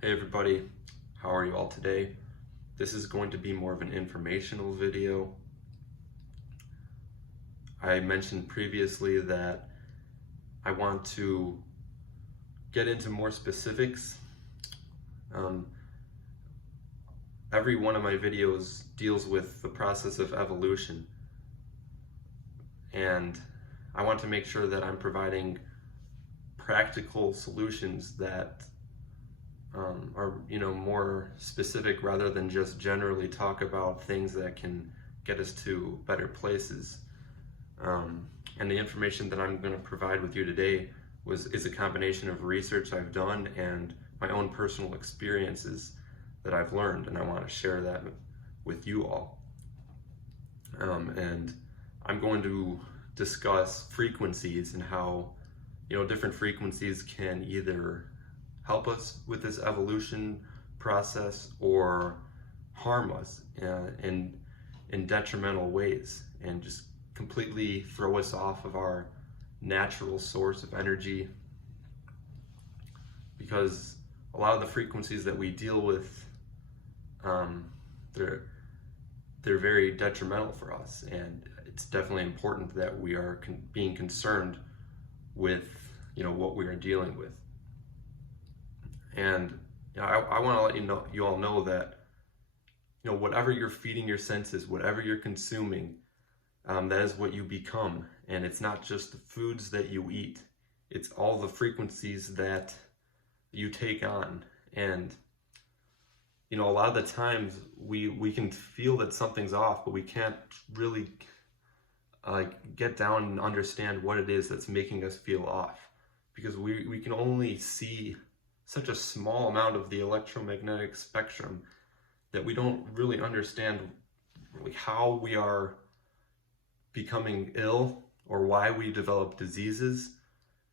Hey everybody, how are you all today? This is going to be more of an informational video. I mentioned previously that I want to get into more specifics. Um, every one of my videos deals with the process of evolution, and I want to make sure that I'm providing practical solutions that are more specific rather than just generally talk about things that can get us to better places. And the information that I'm going to provide with you today is a combination of research I've done and my own personal experiences that I've learned, and I want to share that with you all. And I'm going to discuss frequencies and how different frequencies can either help us with this evolution process or harm us in detrimental ways and just completely throw us off of our natural source of energy, because a lot of the frequencies that we deal with, they're very detrimental for us, and it's definitely important that we are being concerned with what we are dealing with. And I want to let you all know that whatever you're feeding your senses, whatever you're consuming, that is what you become. And it's not just the foods that you eat, it's all the frequencies that you take on. And a lot of the times we can feel that something's off, but we can't really get down and understand what it is that's making us feel off, because we can only see such a small amount of the electromagnetic spectrum that we don't really understand really how we are becoming ill or why we develop diseases.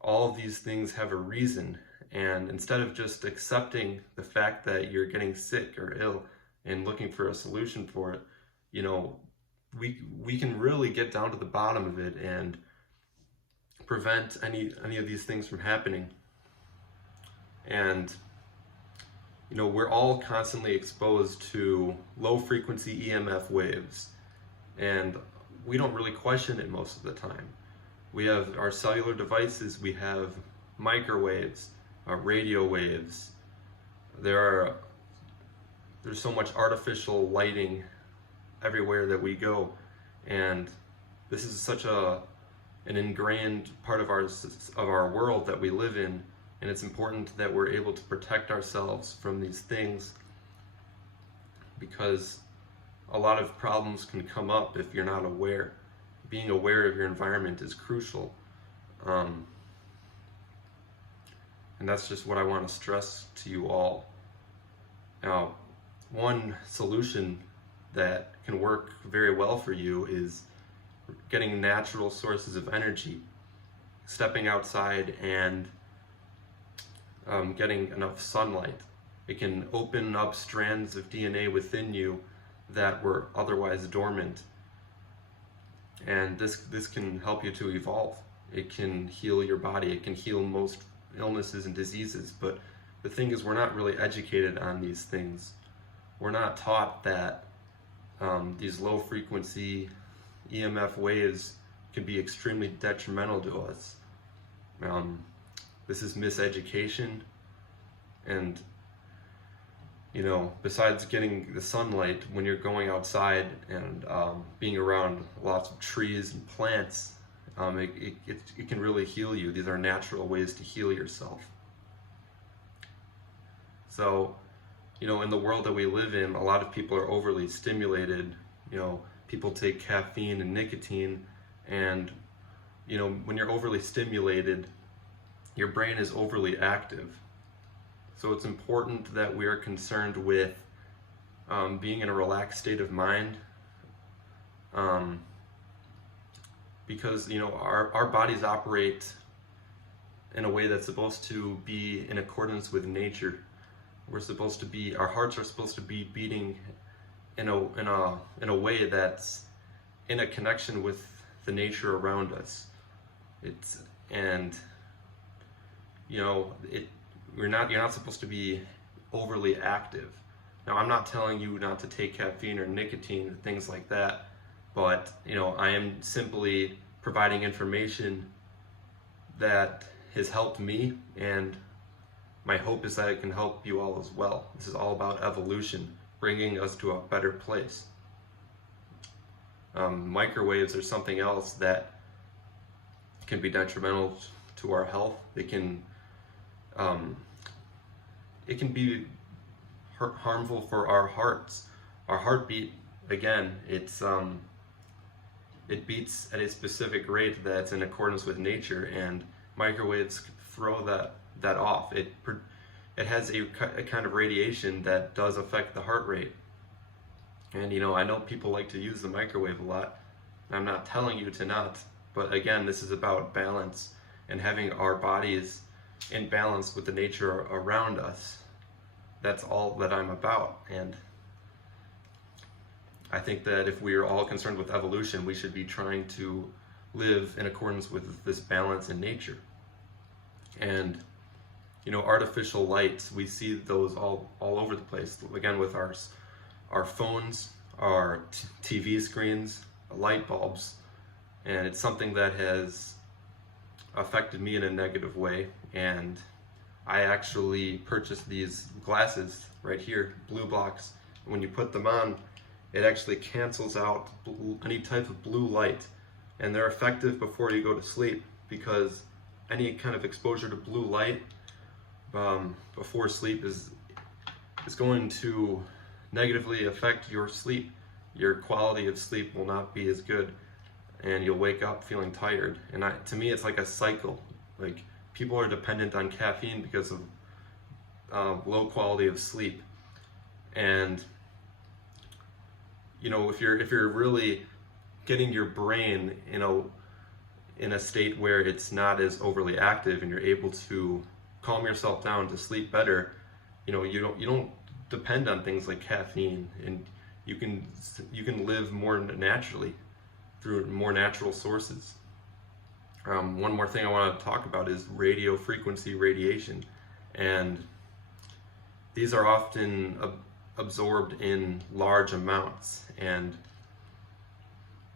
All of these things have a reason, and instead of just accepting the fact that you're getting sick or ill and looking for a solution for it, we can really get down to the bottom of it and prevent any of these things from happening. And we're all constantly exposed to low frequency EMF waves, and we don't really question it most of the time. We have our cellular devices, we have microwaves, radio waves. There's so much artificial lighting everywhere that we go, and this is such an ingrained part of our world that we live in. And it's important that we're able to protect ourselves from these things, because a lot of problems can come up if you're not aware. Being aware of your environment is crucial. And that's just what I want to stress to you all. Now, one solution that can work very well for you is getting natural sources of energy, stepping outside and getting enough sunlight. It can open up strands of DNA within you that were otherwise dormant, and this can help you to evolve. It can heal your body. It can heal most illnesses and diseases. But the thing is, we're not really educated on these things. We're not taught that these low frequency EMF waves can be extremely detrimental to us. This is miseducation, and besides getting the sunlight when you're going outside and being around lots of trees and plants, it can really heal you. These are natural ways to heal yourself. So, in the world that we live in, a lot of people are overly stimulated. People take caffeine and nicotine, and when you're overly stimulated, your brain is overly active. So it's important that we are concerned with being in a relaxed state of mind, because our bodies operate in a way that's supposed to be in accordance with nature. Our hearts are supposed to be beating in a way that's in a connection with the nature around us. You're not supposed to be overly active. Now, I'm not telling you not to take caffeine or nicotine or things like that, but I am simply providing information that has helped me, and my hope is that it can help you all as well. This is all about evolution, bringing us to a better place. Microwaves are something else that can be detrimental to our health. It can be harmful for our hearts. Our heartbeat, again, it beats at a specific rate that's in accordance with nature, and microwaves throw that off. It has a kind of radiation that does affect the heart rate. And I know people like to use the microwave a lot. I'm not telling you to not, but again, this is about balance and having our bodies in balance with the nature around us. That's all that I'm about. And I think that if we are all concerned with evolution, we should be trying to live in accordance with this balance in nature. And artificial lights, we see those all over the place. Again, with our phones, our TV screens, light bulbs, and it's something that has affected me in a negative way. And I actually purchased these glasses right here, BlueBlox. When you put them on, it actually cancels out any type of blue light, and they're effective before you go to sleep, because any kind of exposure to blue light before sleep is going to negatively affect your sleep. Your quality of sleep will not be as good, and you'll wake up feeling tired. And to me, it's like a cycle. Like, people are dependent on caffeine because of low quality of sleep. And if you're really getting your brain in a state where it's not as overly active, and you're able to calm yourself down to sleep better, you don't depend on things like caffeine, and you can live more naturally through more natural sources. One more thing I want to talk about is radio frequency radiation, and these are often absorbed in large amounts, and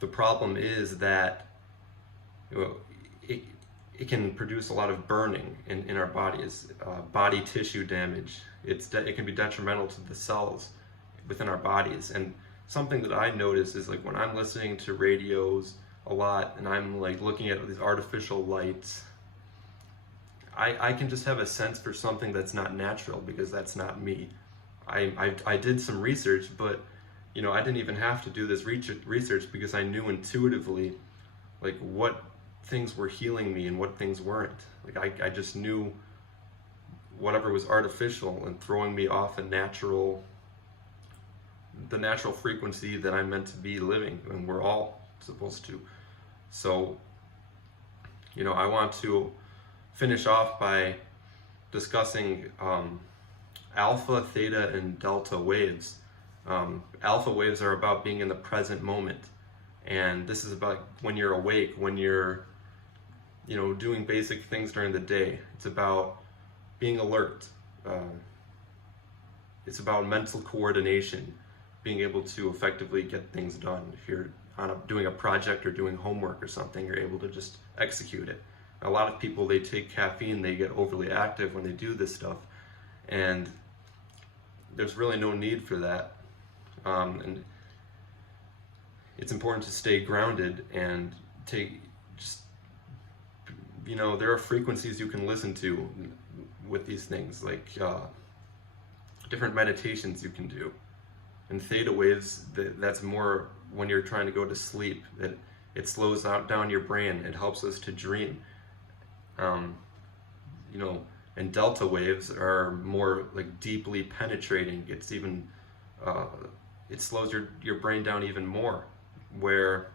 the problem is that it can produce a lot of burning in our bodies, body tissue damage. It can be detrimental to the cells within our bodies. And something that I notice is, like, when I'm listening to radios a lot and I'm like looking at these artificial lights, I can just have a sense for something that's not natural, because that's not me. I did some research, but I didn't even have to do this research, because I knew intuitively like what things were healing me and what things weren't. Like, I just knew whatever was artificial and throwing me off the natural frequency that I'm meant to be living, and we're all supposed to. So I want to finish off by discussing alpha, theta, and delta waves. Alpha waves are about being in the present moment, and this is about when you're awake, when you're doing basic things during the day. It's about being alert. It's about mental coordination, being able to effectively get things done. If you're doing a project or doing homework or something, you're able to just execute it. A lot of people, they take caffeine, they get overly active when they do this stuff, and there's really no need for that. And it's important to stay grounded and there are frequencies you can listen to with these things, like different meditations you can do. And theta waves, that's more when you're trying to go to sleep. It slows down your brain. It helps us to dream. And delta waves are more like deeply penetrating. It's even it slows your brain down even more, where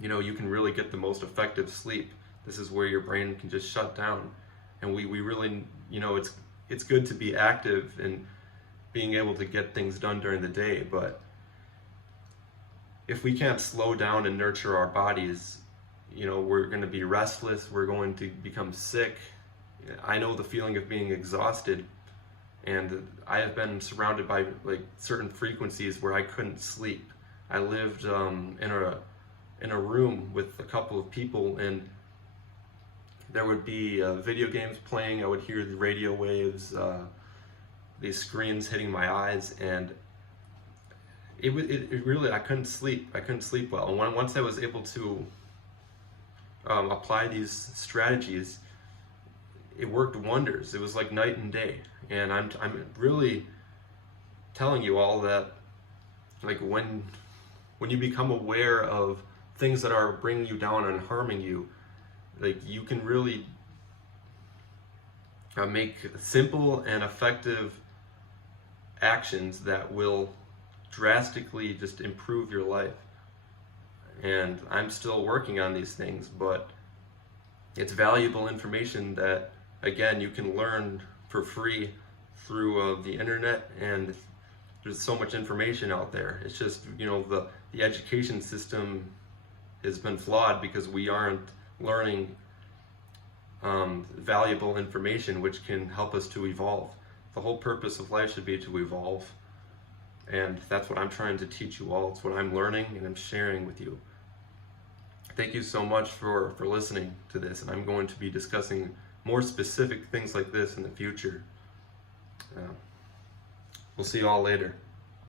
you can really get the most effective sleep. This is where your brain can just shut down, and we really it's good to be active and being able to get things done during the day, but if we can't slow down and nurture our bodies, we're going to be restless, we're going to become sick. I know the feeling of being exhausted, and I have been surrounded by like certain frequencies where I couldn't sleep. I lived in a room with a couple of people, and there would be video games playing. I would hear the radio waves, these screens hitting my eyes, and it really, I couldn't sleep. I couldn't sleep well. And once I was able to apply these strategies, it worked wonders. It was like night and day. And I'm really telling you all that, like, when you become aware of things that are bringing you down and harming you, like, you can really make simple and effective actions that will drastically just improve your life. And I'm still working on these things, but it's valuable information that, again, you can learn for free through the internet, and there's so much information out there. It's just, the education system has been flawed because we aren't learning valuable information which can help us to evolve. The whole purpose of life should be to evolve, and that's what I'm trying to teach you all. It's what I'm learning and I'm sharing with you. Thank you so much for listening to this, and I'm going to be discussing more specific things like this in the future. We'll see you all later.